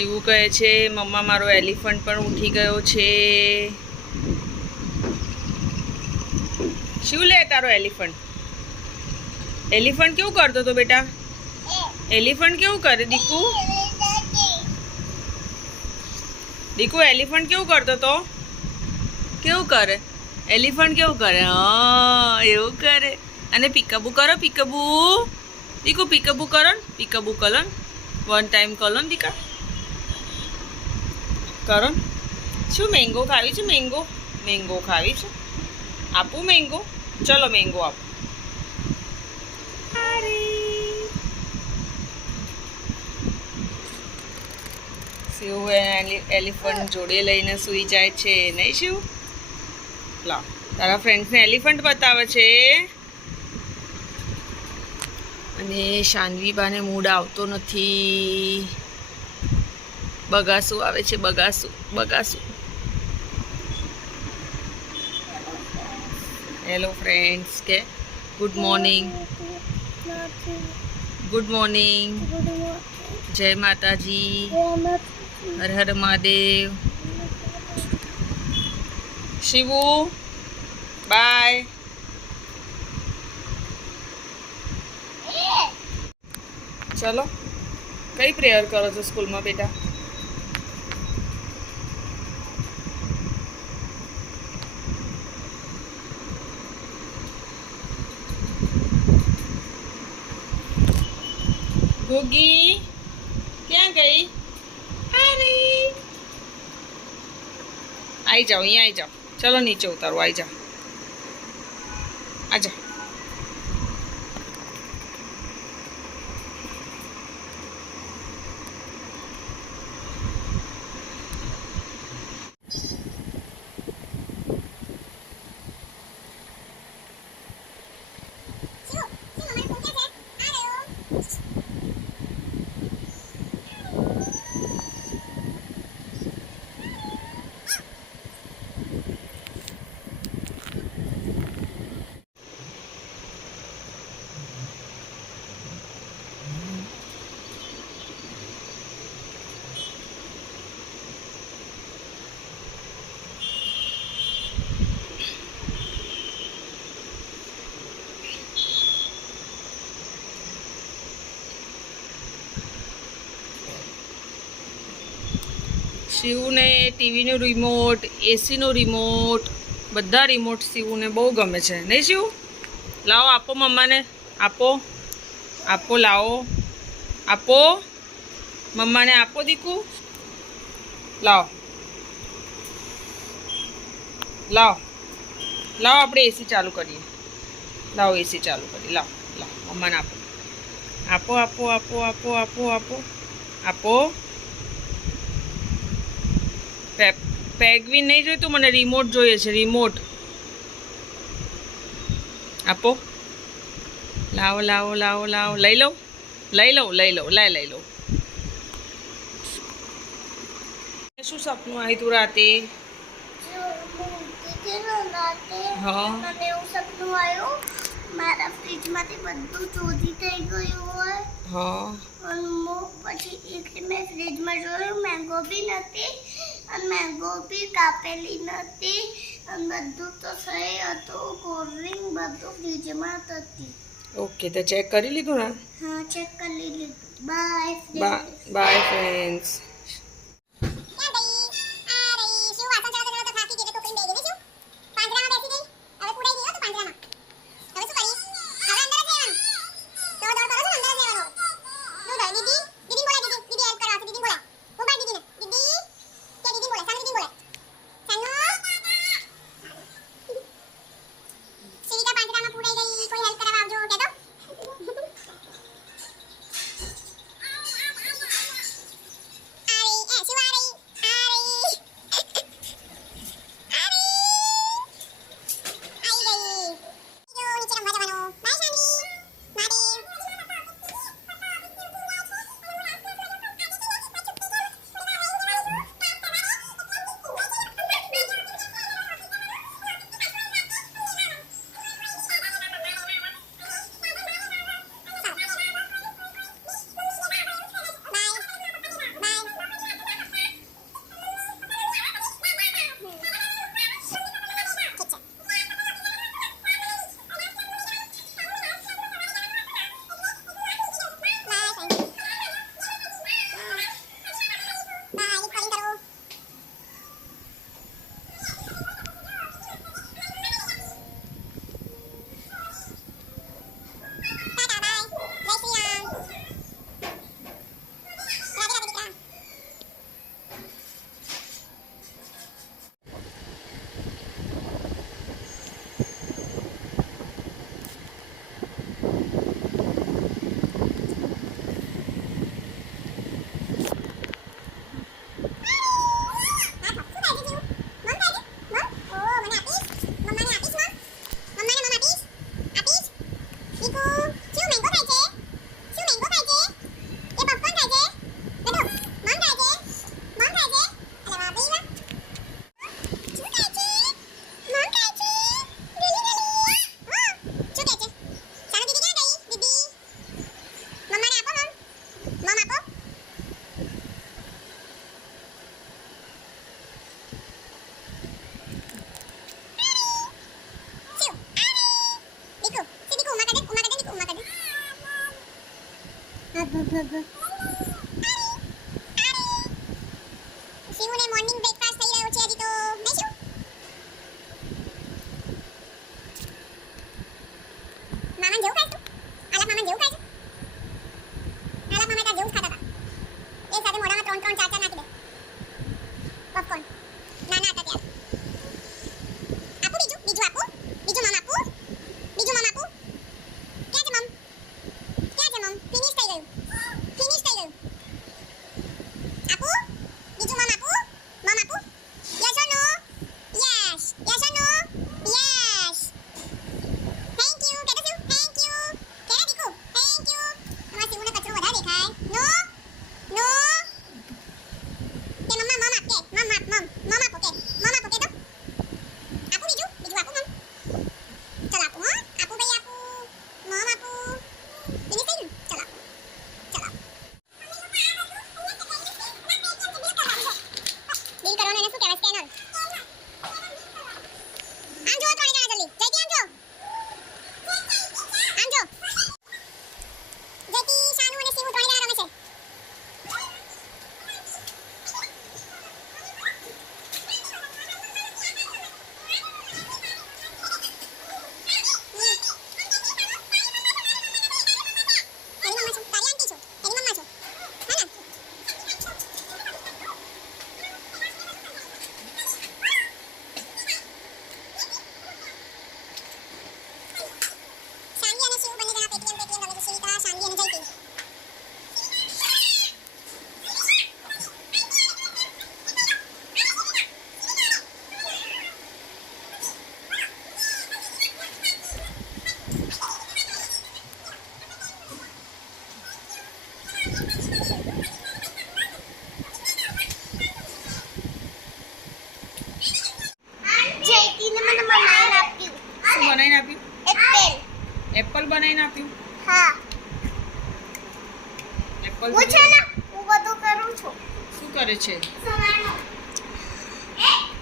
શિવ કહે છે મમ્મા મારો એલિફન્ટ પણ ઉઠી ગયો છે. શિવ લે તારો એલિફન્ટ. એલિફન્ટ કેવું કરતો તો બેટા? એલિફન્ટ કેવું કરે દીકુ? દીકુ એલિફન્ટ કેવું કરતો તો? કેવું કરે એલિફન્ટ? કેવું કરે? હા એવું કરે. અને પીકાબુ કરો પીકાબુ. દીકુ પીકાબુ કરો ને. પીકાબુ કરો ને. વન ટાઈમ કરો ને દીકા. કરો ને. શું મેંગો ખાવી છે? મેંગો મેંગો ખાવી છે? આપું મેંગો? ચલો મેંગો આપો. શિવ એલિફન્ટ જોડે લઈને સૂઈ જાય છે નહીં શિવ? લાવ તારા ફ્રેન્ડ્સને એલિફન્ટ બતાવે છે. અને શાનવીબાને મૂડ આવતો નથી. બગાસું આવે છે. બગાસું બગાસું. હેલો ફ્રેન્ડ્સ કે ગુડ મોર્નિંગ. Good morning. જય માતાજી. હર હર મહાદેવ. શિવુ બાય. ચલો કઈ પ્રેયર કરો છો સ્કૂલમાં બેટા? ગોગી ક્યાં ગઈ? અરે આઈ જાઓ, અહીંયા આવી જાઓ. ચલો નીચે ઉતારો. આવી જાઓ. આજા. શિવને ટીવીનું રિમોટ, એસીનું રિમોટ, બધા રિમોટ શિવને બહુ ગમે છે નહીં શિવ? લાવો આપો મમ્માને. આપો આપો. લાવો આપો મમ્માને. આપો દીકુ. લાવો લાવો લાવો આપણે એસી ચાલુ કરીએ. લાવો એસી ચાલુ કરીએ. લાવો લાવો મમ્માને આપો. આપો આપો આપો આપો આપો આપો આપો. પેગ્વિન નહીં જોઈતું મને. રિમોટ જોઈએ છે. રિમોટ આપો. લાવો લાવો લાવો લાવો. લઈ લઉં લઈ લઉં લઈ લઉં. લઈ લઉં. શું સપનું આવ્યું તું રાતે? હા મને એવું સપનું આવ્યું મારા ફ્રીજમાંથી બધું ચોરી થઈ ગયું હોય. હા અને હું પછી એટલે મેં ફ્રીજમાં જોયું મેંગો બી નથી અને મેંગો બી કાપેલી નથી અને બધું તો સહી હતું. કોલ્ડ ડ્રિંક બધું ફ્રીજમાં જ હતી. ઓકે તો ચેક કરી લીધું ને? હા ચેક કરી લીધું. Bye bye friends. શિવુને મોર્નિંગ બ્રેકફાસ્ટ થઈ રહ્યો છે હજી તો બેસ્યું મામા જેવું ખાઈશું આલા મામા જેવું ખાઈશું આલા મામા તા જેવું ખાતા હતા એક સાથે મોઢામાં 3 3 4 4 નાખી દે પોપકોર્ન નાના હતા ત્યારે આપું બીજું આપું બીજું મમ આપું ક્યાં છે મમ ફિનિશ થઈ ગયું આપું બીજું મમ આપું yes or no yes or no yes thank you કે દીકુ થેન્ક યુ તમારા શિવુને કચરો વધારે દેખાય નો કે મમ્મા મમ આપો કે મમ આપો કે તો આપું બીજું આપું મમ ચલ આપું હા આપું ભાઈ આપું મમ આપું ફિનિશ થઈ ગયું ચલ આપું ડીલ કરવાનો એને શું કહેવાય સ્કેનર આમ જો ત્રણે જણા જલ્દી જયતી આમ જો જયતી શાનુ અને શિવુ ત્રણે જણા રમે છે જયતીને મને બનાવીને આપ્યું શું બનાવીને આપ્યું એપલ બનાવીને આપ્યું હા એપલ હું છે ને હું બધું કરું છું શું કરે છે સવારનો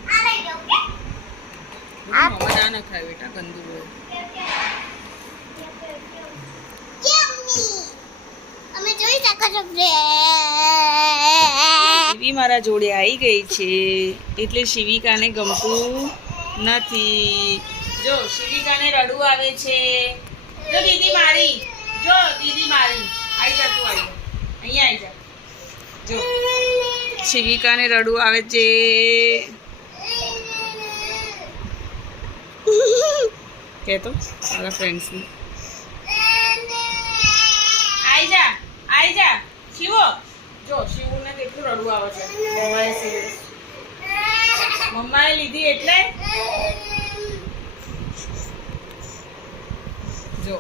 આ લઈ લો કે મમ્મા ના નખાય બેટા ગંદુ હોય યમ્મી અમે જોઈ શકો છો શિવી મારા જોડે આવી ગઈ છે એટલે શિવિકાને ગમતું નથી જો શિવિકાને રડવું આવે છે જો દીદી મારી આવી જા તું આવી જા અહીંયા આવી જા જો શિવિકાને રડવું આવે છે કહેતો મારા ફ્રેન્ડ્સને આવી જા શિવો જો શિવુને કેટલું રડવું આવે છે મમ્માએ લીધી એટલે જો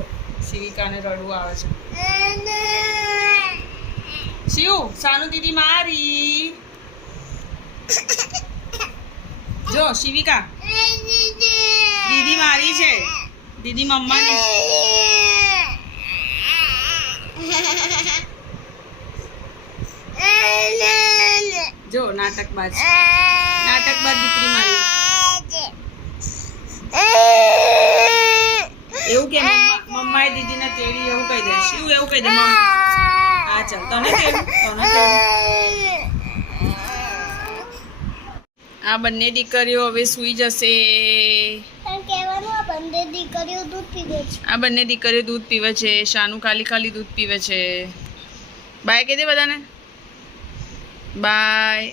શિવિકાને રડવું આવે છે શિવ સાનુ દીદી મારી જો શિવિકા દીદી મારી છે દીદી મમ્માને જો નાટકબાજ દીકરી મારી એવું કે મમ્માએ દીદીને તેડી એવું કહી દે શિવ એવું કહી દે હા ચાલ તને તેડું આ બંને દીકરીઓ હવે સૂઈ જશે આ બંને દીકરીઓ દૂધ પીવે છે શાનુ ખાલી દૂધ પીવે છે બાય કહી દે બધાને બાય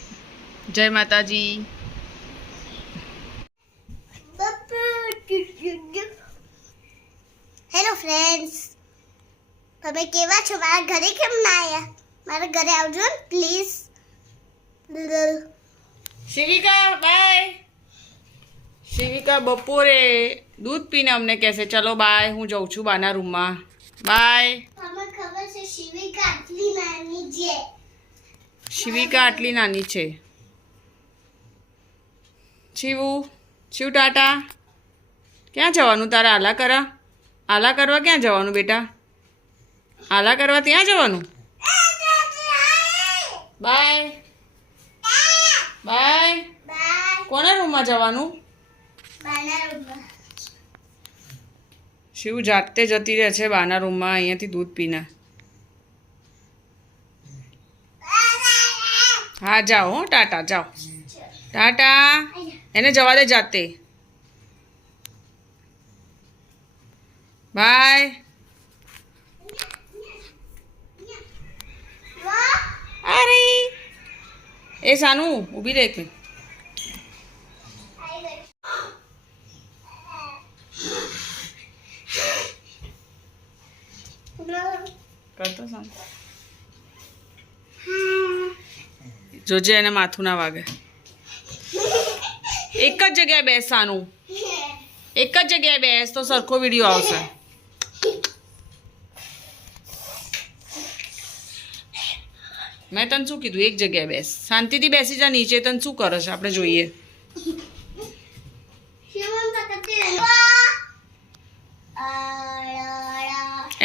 જય માતાજી હેલો ફ્રેન્ડ્સ તમે કેવા છો મારા ઘરે કેમ ના આવ્યા મારા ઘરે આવજો ને પ્લીઝ શિવિકા બાય શિવિકા બપોરે દૂધ પીને અમને કહેશે ચલો બાય હું જઉં છું બાના રૂમમાં બાય. મને ખબર છે શિવિકા આટલી નાની છે. શિવિકા આટલી નાની છે. શિવુ ટાટા. ક્યાં જવાનું તારે? આલા કરવા ક્યાં જવાનું બેટા? આલા કરવા ત્યાં જવાનું? Bye bye. કોના રૂમમાં જવાનું? શિવ જાતે જતી રહે છે બાના રૂમમાં અહીંયાથી દૂધ પીને. હા જાઓ હો ટાટા જાઓ. ટાટા. એને જવા દે જાતે. બાય. અરે એ સાનું ઊભી રહે એક મિનિટ. કરતો સાનું જોજે એને માથું ના વાગે. એક જ જગ્યાએ બેસવાનું. એક જ જગ્યાએ બેસ તો સરખો વિડીયો આવશે. મેં તને શું કીધું? એક જગ્યાએ બેસ. શાંતિથી બેસી જા નીચે. તને શું કરે છે આપણે જોઈએ.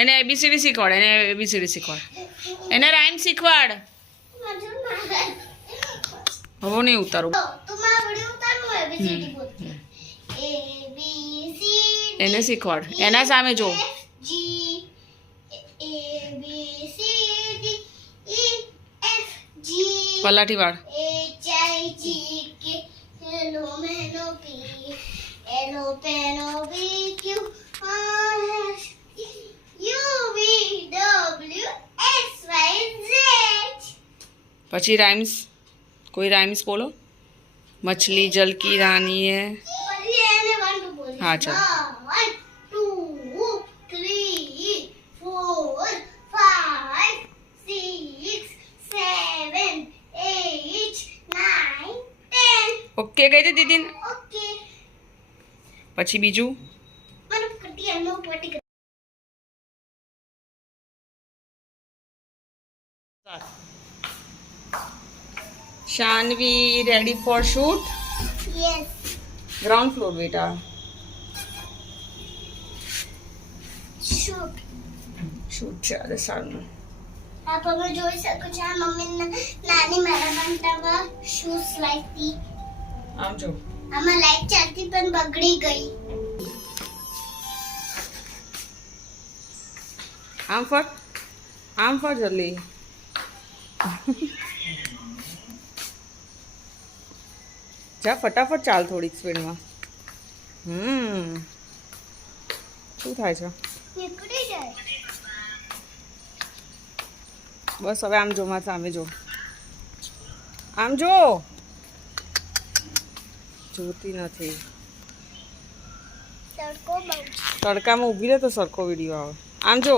એને એબીસીડી શીખવાડ. એને રાઇમ શીખવાડ. હવે નહીં ઉતારું. એને શીખવાડ. એના સામે જો. પલાઠી વાળ. પછી રાઇમ્સ. કોઈ રાઇમ્સ બોલો. મછલી જલ કી રાની હે. हाँ चल. 1 2 3 4 5 6 7 8 9 10. ઓકે કહી દે દીદી. ઓકે. પછી બીજું. મને કટિયાનો પટી. Shanvi ready four shoot. Yes. Ground floor બેટા. શૂટ છે અરે સારું. આપ હવે જોઈ શકો છો આ મમ્મી નાની મારા બંટામાં શૂઝ લાઈતી. આમ જો. આમાં લાઈટ ચાલતી પણ બગડી ગઈ. આમ ફર જલ્દી. જા ફટાફટ ચાલ થોડીક સ્પીડમાં. શું થાય છે? નીકળી જાય. બસ હવે આમ જો. માં સામે જો. આમ જો. જોતી નથી. તડકો બહુ છે. તડકામાં ઊભી રહે તો સરખો વિડીયો આવે. આમ જો.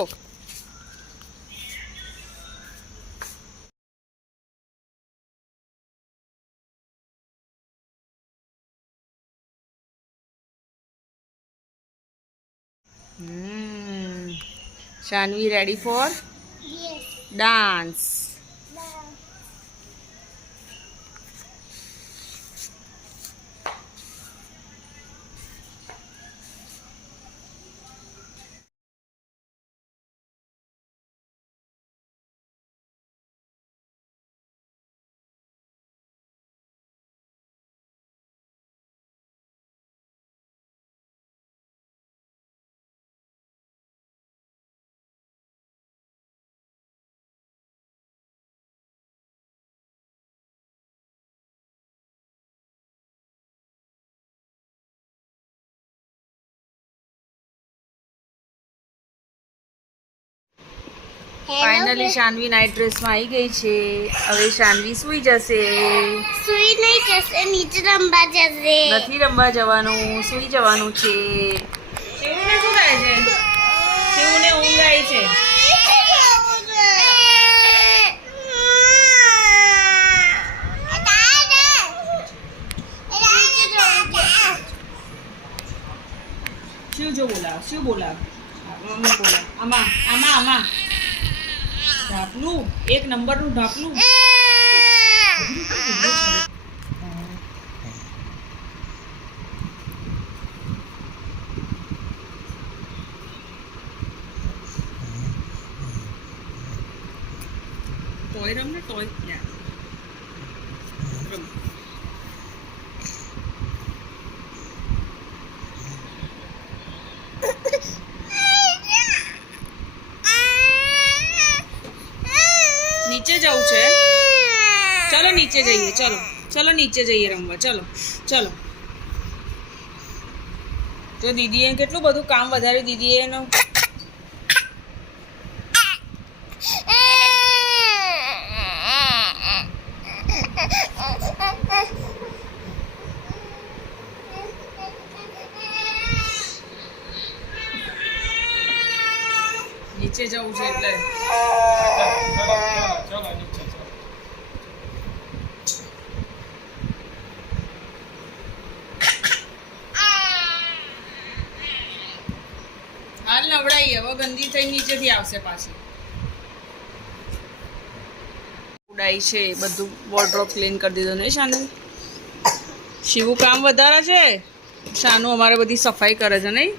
Shanvi ready for yes. Dance. Finally Shanvi night ડ્રેસમાં આવી ગઈ છે. હવે શાનવી સૂઈ જશે. સુઈ નહીં જશે, નીચે રમવા જશે. નથી રમવા જવાનું, સૂઈ જવાનું છે. શિવને શું થાય છે? શિવને ઊંઘ આવી છે. શિવ જો બોલાવ, શિવ બોલાવ, મમ્મી બોલાવ. આમાં આમાં આમાં ઢાપલું 1 નંબરનું ઢાપલું. ટોય રમ ને ટોય રમ. નીચે જવું છે. ચલો નીચે જઈએ. ચલો નીચે જઈએ રમવા. ચલો. તો દીદીએ કેટલું બધું કામ વધાર્યું દીદીએ એનું. નીચે જવું છે એટલે હાલ નવડાઈ. હવે ગંદી થઈ નીચેથી આવશે પાછી. ઉડાઈ છે બધું વોર્ડરોબ ક્લીન કરી દીધું ને શાનુ. શિવું કામ વધારે છે. શાનુ અમારે બધી સફાઈ કરે છે નહીં.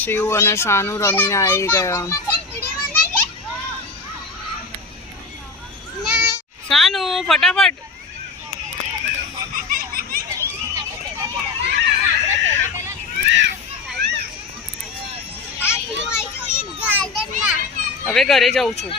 શિવ અને શાનુ રમીને આવી ગયા. શાનુ ફટાફટ. હવે ઘરે જાઉં છું.